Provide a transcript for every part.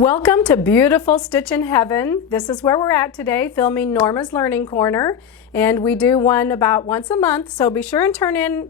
Welcome to beautiful Stitch in Heaven. This is where we're at today, filming Norma's Learning Corner, and we do one about once a month, so be sure and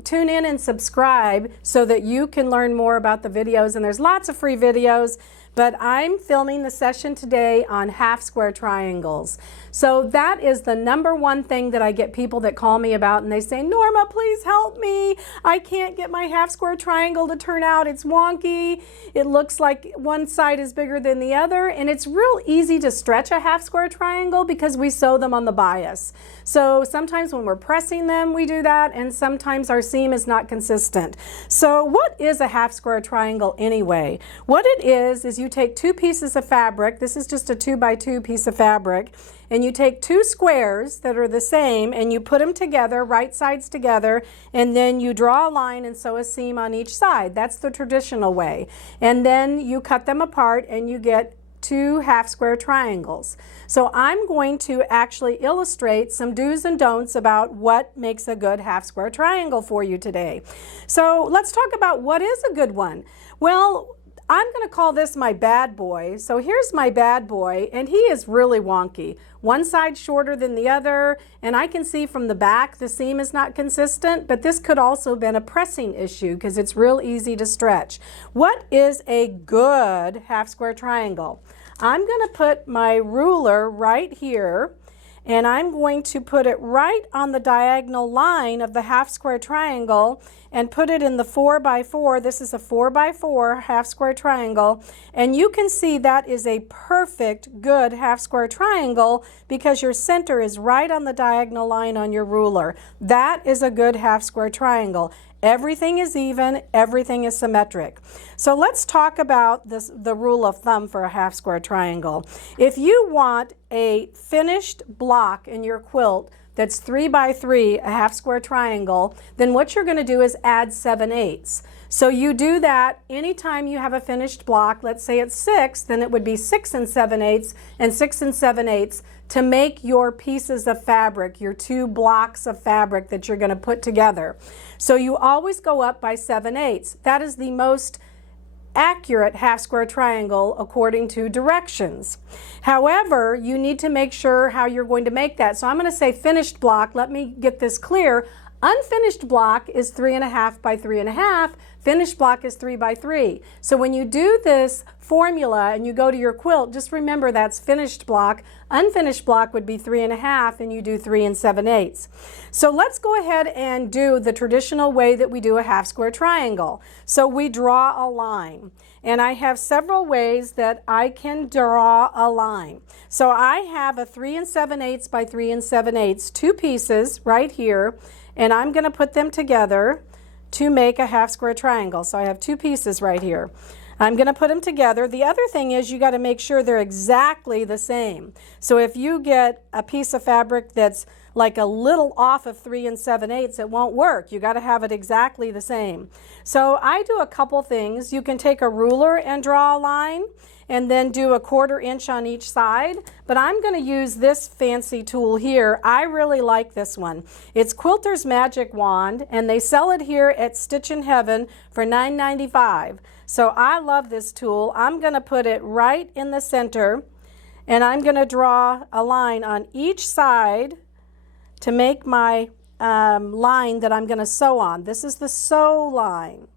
tune in and subscribe so that you can learn more about the videos, and there's lots of free videos. But I'm filming the session today on half square triangles. So that is the #1 thing that I get people that call me about, and they say, Norma, please help me. I can't get my half square triangle to turn out. It's wonky. It looks like one side is bigger than the other, and it's real easy to stretch a half square triangle because we sew them on the bias. So sometimes when we're pressing them, we do that, and sometimes our seam is not consistent. So what is a half square triangle anyway? What it is you take 2 pieces of fabric. This is just a 2x2 piece of fabric, and you take 2 squares that are the same and you put them together, right sides together, and then you draw a line and sew a seam on each side. That's the traditional way. And then you cut them apart and you get 2 half square triangles. So I'm going to actually illustrate some do's and don'ts about what makes a good half square triangle for you today. So let's talk about what is a good one. Well, I'm going to call this my bad boy. So here's my bad boy, and he is really wonky. One side shorter than the other, and I can see from the back the seam is not consistent, but this could also have been a pressing issue because it's real easy to stretch. What is a good half square triangle? I'm going to put my ruler right here, and I'm going to put it right on the diagonal line of the half square triangle and put it in the 4x4. This is a 4x4 half square triangle, and you can see that is a perfect good half square triangle because your center is right on the diagonal line on your ruler. That is a good half square triangle. Everything is even, everything is symmetric. So let's talk about the rule of thumb for a half square triangle. If you want a finished block in your quilt that's 3x3, a half square triangle, then what you're going to do is add 7/8. So you do that anytime you have a finished block. Let's say it's 6, then it would be 6 7/8 and 6 7/8 to make your pieces of fabric, your 2 blocks of fabric that you're going to put together. So you always go up by 7/8. That is the most accurate half square triangle according to directions. However, you need to make sure how you're going to make that. So I'm going to say finished block. Let me get this clear. Unfinished block is 3.5 by 3.5. Finished block is 3x3. So when you do this formula and you go to your quilt, just remember that's finished block. Unfinished block would be 3.5, and you do 3 7/8. So let's go ahead and do the traditional way that we do a half square triangle. So we draw a line, and I have several ways that I can draw a line. So I have a 3 7/8 by 3 7/8, 2 pieces right here, and I'm going to put them together to make a half square triangle. So I have 2 pieces right here. I'm going to put them together. The other thing is you got to make sure they're exactly the same. So if you get a piece of fabric that's like a little off of 3 7/8, it won't work. You got to have it exactly the same. So I do a couple things. You can take a ruler and draw a line, and then do 1/4 inch on each side. But I'm going to use this fancy tool here. I really like this one. It's Quilter's Magic Wand, and they sell it here at Stitch in Heaven for $9.95. So I love this tool. I'm going to put it right in the center, and I'm going to draw a line on each side to make my line that I'm going to sew on. This is the sew line.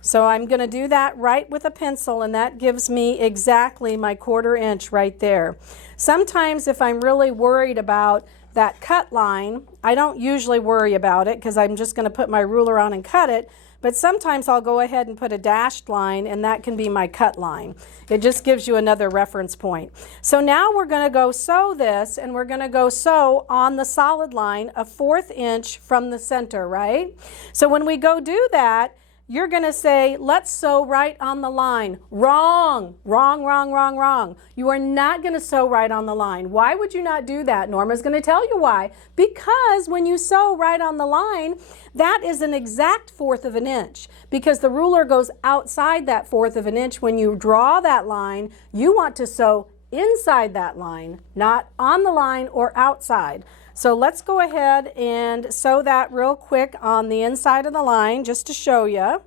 So I'm going to do that right with a pencil, and that gives me exactly my 1/4 inch right there. Sometimes if I'm really worried about that cut line, I don't usually worry about it because I'm just going to put my ruler on and cut it, but sometimes I'll go ahead and put a dashed line, and that can be my cut line. It just gives you another reference point. So now we're going to go sew this, and we're going to go sew on the solid line 1/4 inch from the center, right? So when we go do that, you're going to say, let's sew right on the line. Wrong, wrong, wrong, wrong, wrong. You are not going to sew right on the line. Why would you not do that? Norma's going to tell you why. Because when you sew right on the line, that is an exact 1/4 of an inch. Because the ruler goes outside that 1/4 of an inch. When you draw that line, you want to sew inside that line, not on the line or outside. So let's go ahead and sew that real quick on the inside of the line just to show you.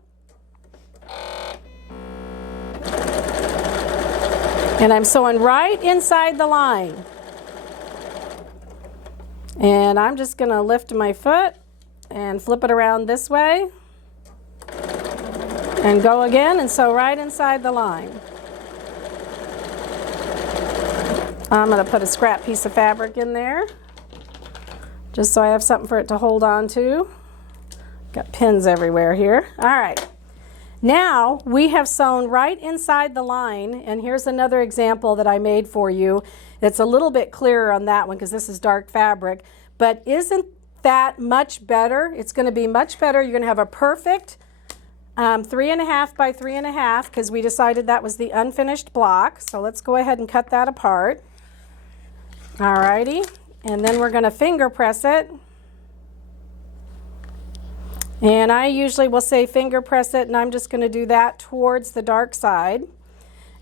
And I'm sewing right inside the line. And I'm just going to lift my foot and flip it around this way. And go again and sew right inside the line. I'm going to put a scrap piece of fabric in there, just so I have something for it to hold on to. Got pins everywhere here. All right. Now we have sewn right inside the line, and here's another example that I made for you. It's a little bit clearer on that one because this is dark fabric, but isn't that much better? It's going to be much better. You're going to have a perfect 3.5 by 3.5 because we decided that was the unfinished block. So let's go ahead and cut that apart. All righty, and then we're going to finger press it. And I usually will say finger press it, and I'm just going to do that towards the dark side.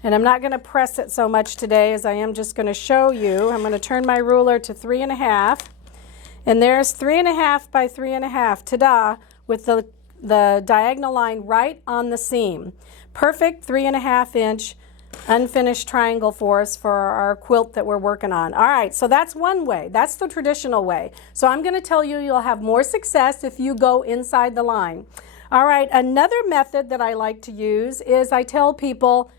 And I'm not going to press it so much today as I am just going to show you. I'm going to turn my ruler to 3.5. And there's 3.5 by 3.5, ta-da, with the diagonal line right on the seam. Perfect 3.5 inch unfinished triangle for us for our quilt that we're working on. All right, so that's one way. That's the traditional way. So I'm going to tell you you'll have more success if you go inside the line. All right, another method that I like to use is I tell people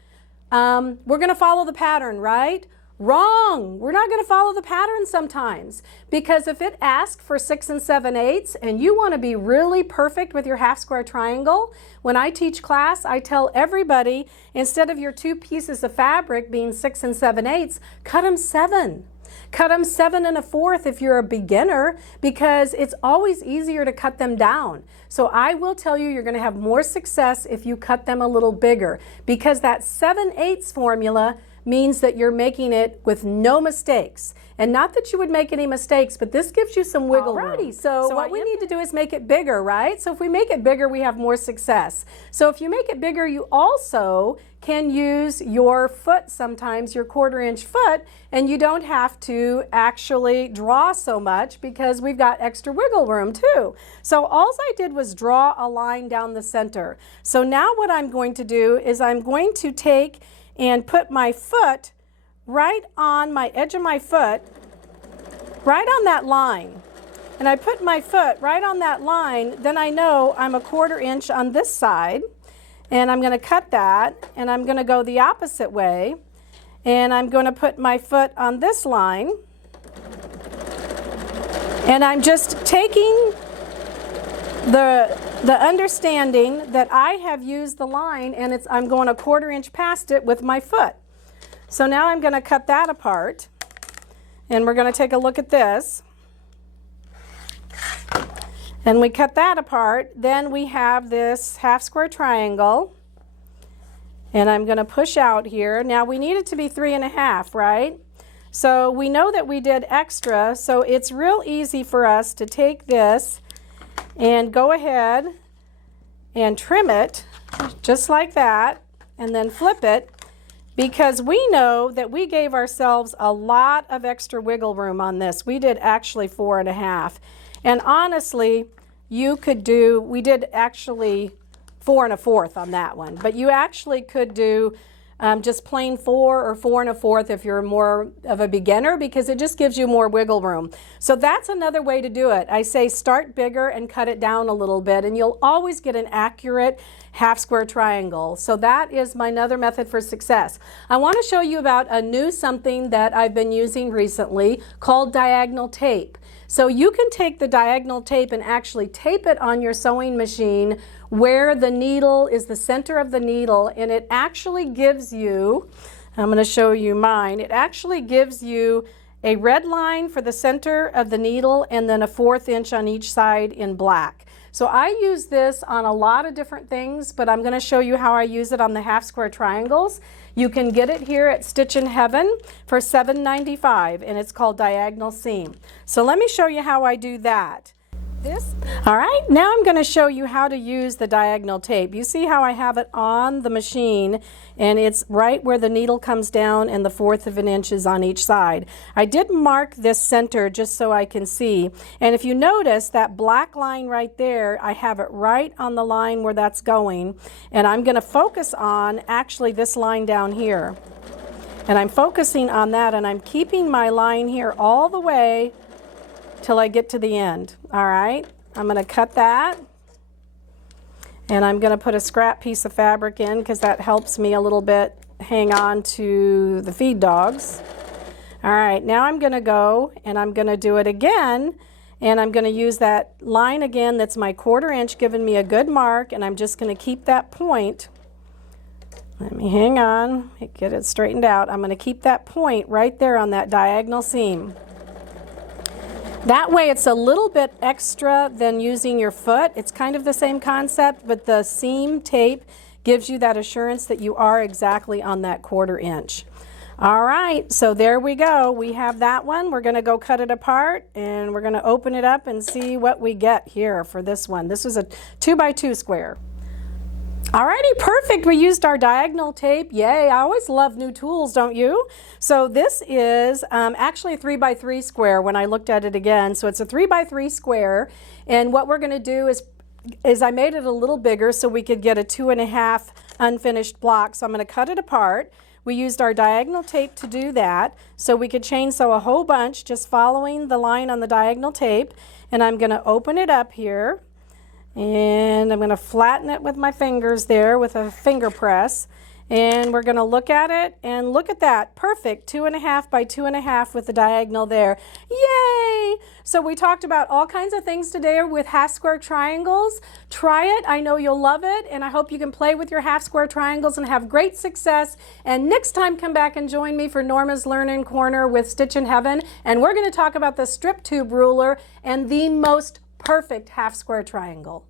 we're going to follow the pattern, right? Wrong. We're not going to follow the pattern sometimes, because if it asks for 6 7/8 and you want to be really perfect with your half square triangle, when I teach class, I tell everybody instead of your 2 pieces of fabric being 6 7/8, cut them 7. Cut them 7 1/4 if you're a beginner, because it's always easier to cut them down. So I will tell you you're going to have more success if you cut them a little bigger, because that 7/8 formula means that you're making it with no mistakes. And not that you would make any mistakes, but this gives you some wiggle room. So what we need to do is make it bigger, right? So if we make it bigger, we have more success. So if you make it bigger, you also can use your foot sometimes, your 1/4 inch foot, and you don't have to actually draw so much because we've got extra wiggle room too. So all I did was draw a line down the center. So now what I'm going to do is I'm going to take and put my foot right on my edge of my foot, right on that line. And I put my foot right on that line, then I know I'm a 1/4 inch on this side, and I'm going to cut that, and I'm going to go the opposite way, and I'm going to put my foot on this line, and I'm just taking the understanding that I have used the line, and I'm going a 1/4 inch past it with my foot. So now I'm going to cut that apart, and we're going to take a look at this. And we cut that apart, then we have this half square triangle, and I'm going to push out here. Now we need it to be 3.5, right? So we know that we did extra, so it's real easy for us to take this and go ahead and trim it just like that, and then flip it, because we know that we gave ourselves a lot of extra wiggle room on this. We did actually 4.5, and honestly we did actually 4 1/4 on that one, but you actually could do just plain 4 or 4 1/4 if you're more of a beginner, because it just gives you more wiggle room. So that's another way to do it. I say start bigger and cut it down a little bit, and you'll always get an accurate half square triangle. So that is my another method for success. I want to show you about a new something that I've been using recently called diagonal tape. So you can take the diagonal tape and actually tape it on your sewing machine where the needle is the center of the needle, and it actually gives you, I'm going to show you mine, it actually gives you a red line for the center of the needle and then a 1/4 inch on each side in black. So I use this on a lot of different things, but I'm going to show you how I use it on the half square triangles. You can get it here at Stitch in Heaven for $7.95, and it's called Diagonal Seam. So let me show you how I do that. All right, now I'm going to show you how to use the diagonal tape. You see how I have it on the machine, and it's right where the needle comes down and the 1/4 of an inch is on each side. I did mark this center just so I can see, and if you notice that black line right there, I have it right on the line where that's going, and I'm going to focus on actually this line down here. And I'm focusing on that, and I'm keeping my line here all the way till I get to the end. All right, I'm going to cut that, and I'm going to put a scrap piece of fabric in because that helps me a little bit hang on to the feed dogs. All right, now I'm going to go and I'm going to do it again, and I'm going to use that line again that's my 1/4 inch, giving me a good mark, and I'm just going to keep that point. Let me hang on, get it straightened out. I'm going to keep that point right there on that diagonal seam. That way it's a little bit extra than using your foot. It's kind of the same concept, but the seam tape gives you that assurance that you are exactly on that 1/4 inch. All right, so there we go. We have that one. We're going to go cut it apart, and we're going to open it up and see what we get here for this one. This was a 2x2 square. Alrighty, perfect. We used our diagonal tape. Yay, I always love new tools, don't you? So this is actually a 3x3 square when I looked at it again. So it's a 3x3 square, and what we're going to do is I made it a little bigger so we could get a 2.5 unfinished block. So I'm going to cut it apart. We used our diagonal tape to do that, so we could chainsaw a whole bunch just following the line on the diagonal tape. And I'm going to open it up here, and I'm going to flatten it with my fingers there with a finger press. And we're going to look at it, and look at that. Perfect. 2.5 by 2.5 with the diagonal there. Yay! So we talked about all kinds of things today with half square triangles. Try it. I know you'll love it, and I hope you can play with your half square triangles and have great success. And next time, come back and join me for Norma's Learning Corner with Stitch in Heaven. And we're going to talk about the strip tube ruler and the most perfect half square triangle.